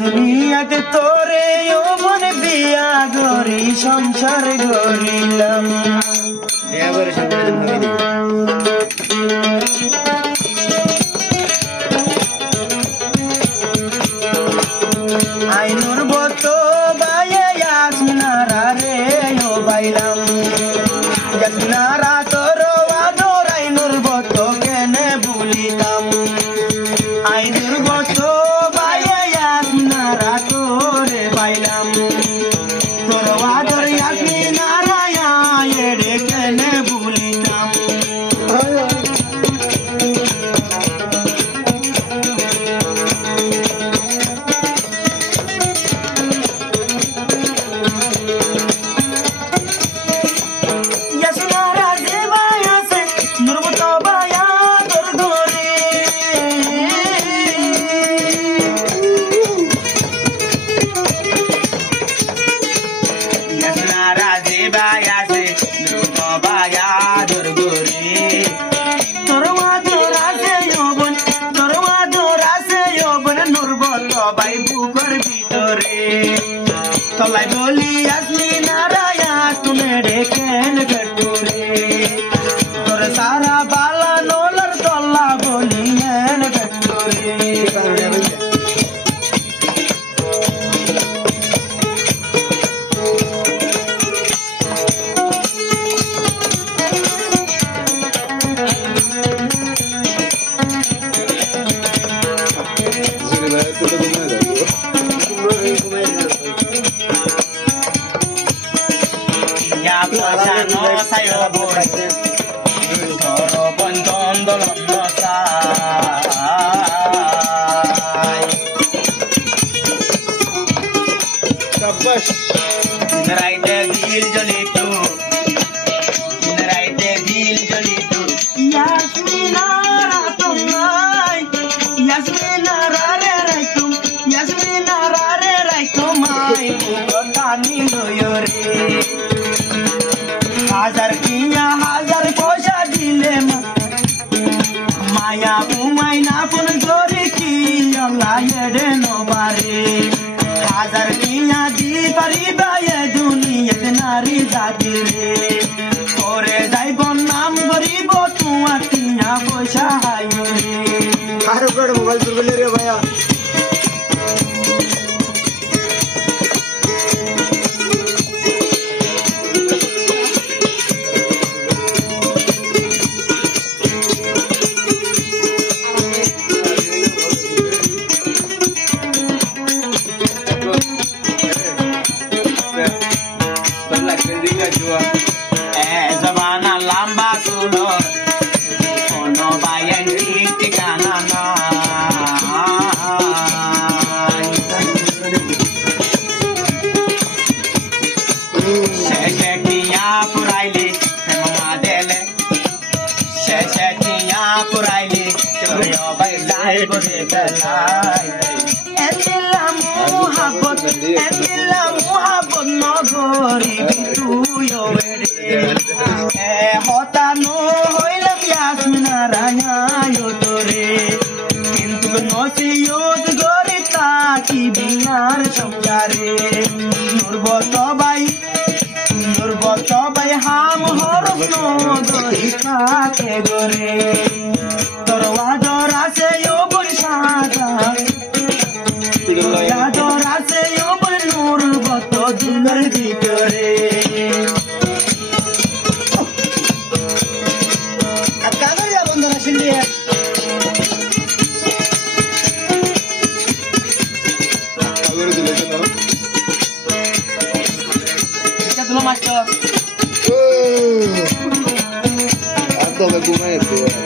দুনিয়াতে তোরে ও মনে বিয়া গরি সংসার গরিলাম আইনুর বত বায়ে আসনারা রে ও বাইলাম আসনারা তোর আদর আইনুর বত কেনে ভুলিলাম আইনুর বত বায়ে আসনারা তোরে বাইলাম তোর আদর আসনারা এড়ে কেনে ভুলিলাম তলাই বলি আসলি নারায়া তুমি ডেকেন গটুরে তোর সারা বালা নোলার তল্লা বলি N গটুরে no sayo boy toro bondon dolon no sai shabash raite dil jolitu yasmina ratumai yasmina rare raitum mai gotani loyore হাজার কিয়া হাজার পয়সা দিলে মায়া উমাই না ফোন করে কি লাইডে নবারে হাজার কিয়া দি পারিবা এ দুনিয়াতে নারী জাতি রে করে যাইব নাম গরিব তোমার কিয়া পয়সা হাই রে আর বড় মোবাইল দুর্বল রে ভাইয়া জবানা লম্বা চুলো কোনো বায়ান ঠিকানা নাই শেষে টিয়া পুরাইলে মা দেলে শেষে টিয়া পুরাইলে ভাই যাই বসে বেলায় এদিলাম মোহাবত নগরী তুই হতানো হইলাম ইয়াসমিনা রাঙায় তোরে কিন্তু নসিয়ত গরে তাকি বিনার সংসারে নুরবত বাই হাম হরফ নগরী তাকে গরে তোর আদর আছে ও বল সাদা আদর আছে ও বল নুরবত দিলের ভিতরে Dove gumete?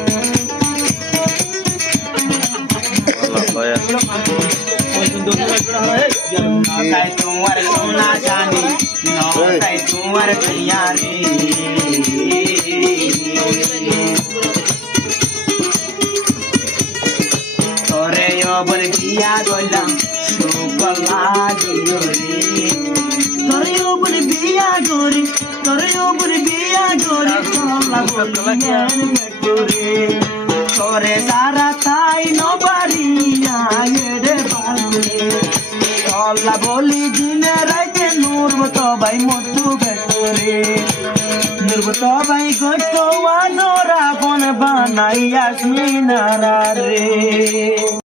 তোমার সোনা জানি নয় তোমার পিয়ারি তোরে ওপর বিয়া গলাম সুকলা গরি তোরে ওপর বিয়া গরি তোরে সারা তাই নবারি আয়ে রে বাগুরে পাগলা বলি দিনে রাইতে নুরবত ভাই মধু ভেতরে নুরবত ভাই গত আদরা বন বানাই আসমিনারা রে